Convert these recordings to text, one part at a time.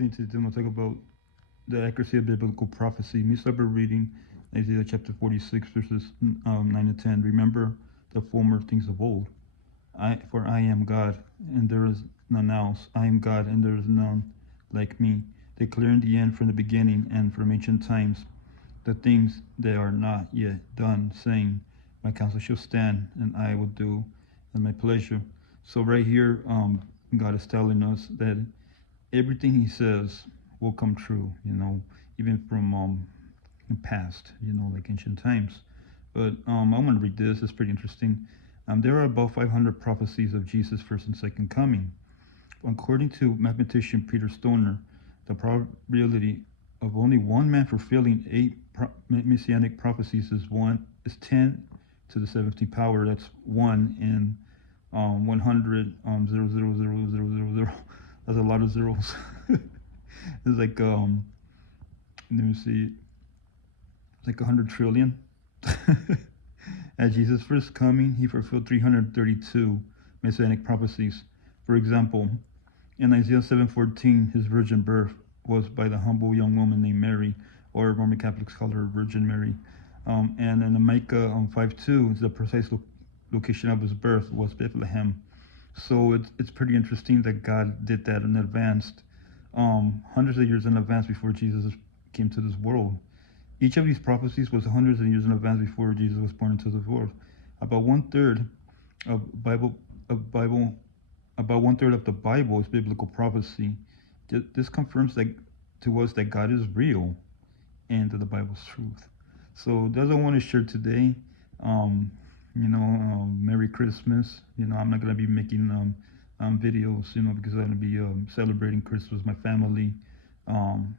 Today I'm going to talk about the accuracy of biblical prophecy. Me start by reading Isaiah chapter 46, verses 9 to 10. Remember the former things of old. For I am God, and there is none else. I am God, and there is none like me, declaring the end from the beginning and from ancient times, the things that are not yet done, saying, my counsel shall stand, and I will do at my pleasure. So right here, God is telling us that everything He says will come true. Even from past, like ancient times. But I'm going to read this. It's pretty interesting. There are about 500 prophecies of Jesus' first and second coming. According to mathematician Peter Stoner, the probability of only one man fulfilling eight messianic prophecies is 10 to the 17th power. That's 1 in 100 0, 0, 0, 0, 0, 0. That's a lot of zeros. It's like let me see, it's like 100 trillion. At Jesus' first coming, He fulfilled 332 messianic prophecies. For example, in Isaiah 7:14, His virgin birth was by the humble young woman named Mary, or Roman Catholics call her Virgin Mary. And in Micah 5:2, the precise location of His birth was Bethlehem. So it's pretty interesting that God did that in advance, hundreds of years in advance before Jesus came to this world. Each of these prophecies was hundreds of years in advance before Jesus was born into the world. About one third of Bible about one third of the Bible is biblical prophecy. This confirms that to us that God is real and that the Bible is truth. So that's what I want to share today. Merry Christmas. I'm not gonna be making videos, because I'm gonna be celebrating Christmas with my family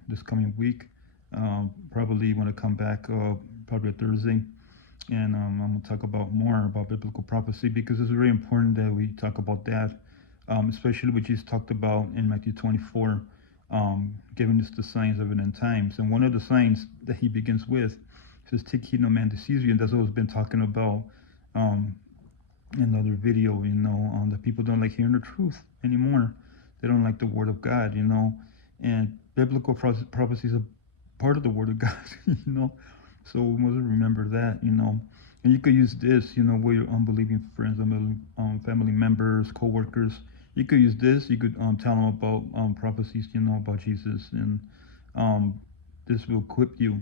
this coming week. Probably when I come back, probably a Thursday, and I'm gonna talk about more about biblical prophecy because it's very important that we talk about that, especially what Jesus talked about in Matthew 24, giving us the signs of the end times. And one of the signs that He begins with says, "Take heed no man deceives you," and that's what I've been talking about in another video. That people don't like hearing the truth anymore. They don't like the Word of God. And biblical prophecy is a part of the Word of God. So we must remember that. And you could use this, with your unbelieving friends, family members, co-workers. You could use this. You could tell them about prophecies, about Jesus, and this will equip you,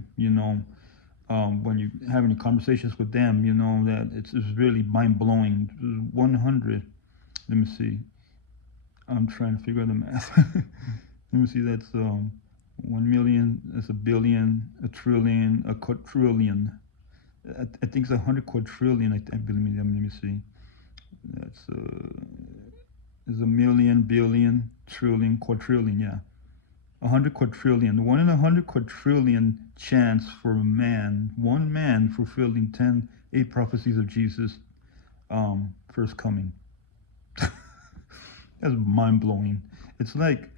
when you're having conversations with them, that it's really mind-blowing. 100, let me see. I'm trying to figure out the math. Let me see, that's 1 million, that's a billion, a trillion, a quadrillion. I think it's 100 quadrillion, I believe. Let me see. That's is a million, billion, trillion, quadrillion, yeah. 100 quadrillion, 1 in 100 quadrillion chance for one man fulfilling 8 prophecies of Jesus' first coming. That's mind blowing. It's like,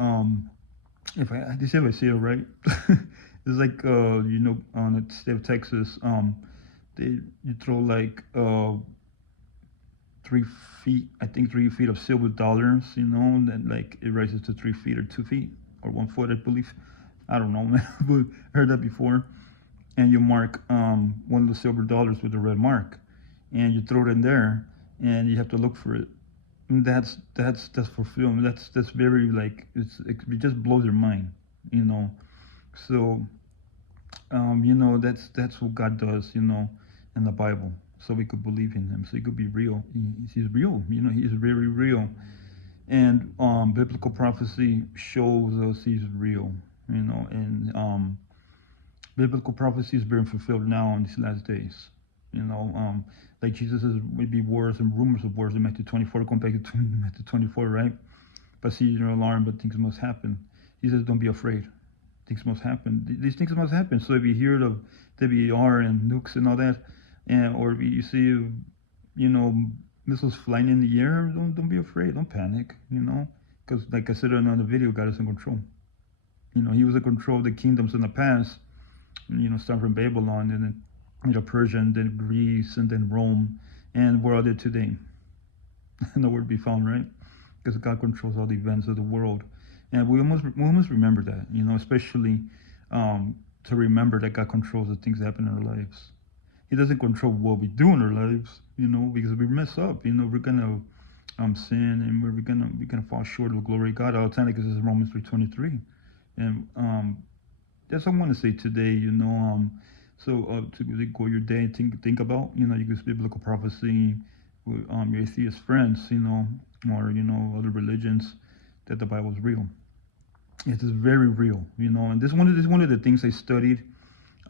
if I say it right, it's like on the state of Texas, you throw like 3 feet, I think 3 feet of silver dollars, and then like it rises to 3 feet or 2 feet or 1 foot, I believe. I don't know, man, but I heard that before. And you mark one of the silver dollars with a red mark, and you throw it in there, and you have to look for it. And that's fulfillment. That's very, like, it just blows your mind, So, that's what God does, in the Bible. So we could believe in Him. So He could be real. He's real. He's very real. And biblical prophecy shows us He's real. And biblical prophecy is being fulfilled now in these last days. Like Jesus says, maybe wars and rumors of wars in Matthew 24. Going back to Matthew 24, right? But see, you're alarmed, but things must happen. He says, don't be afraid. Things must happen. These things must happen. So if you hear of WR and nukes and all that, or if you see, missiles flying in the air, don't be afraid. Don't panic. Because like I said in another video, God is in control. He was in control of the kingdoms in the past. Starting from Babylon, and then Persia, and then Greece, and then Rome, and where are they today? Nowhere to be found, right? Because God controls all the events of the world. And we must remember that, especially to remember that God controls the things that happen in our lives. He doesn't control what we do in our lives, because we mess up. We're gonna sin, and we're gonna fall short of the glory of God all the time, because this is Romans 3:23. And that's what I want to say today. To really go your day and think about, you can speak biblical prophecy with your atheist friends, or other religions, that the Bible is real. It is very real, and this one of the things I studied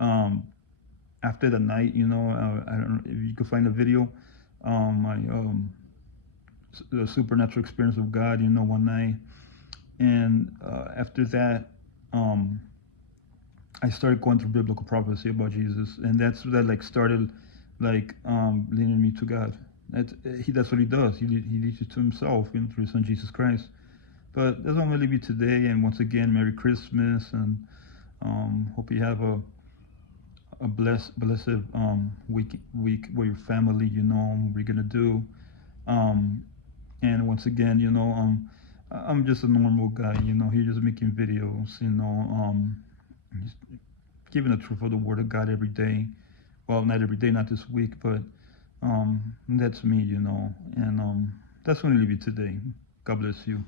after the night. I don't know if you could find a video. My the supernatural experience of God, one night, and after that, um, I started going through biblical prophecy about Jesus, and that like started like leading me to God. That's what he does. He leads you to himself, through his son Jesus Christ. But that's what I'm gonna leave you today. And once again, Merry Christmas, and hope you have a blessed week with your family. What you're gonna do. Um, and once again, I'm just a normal guy. He's just making videos. Just giving the truth of the Word of God every day. Well, not every day, not this week, but that's me. And that's what I leave you today. God bless you.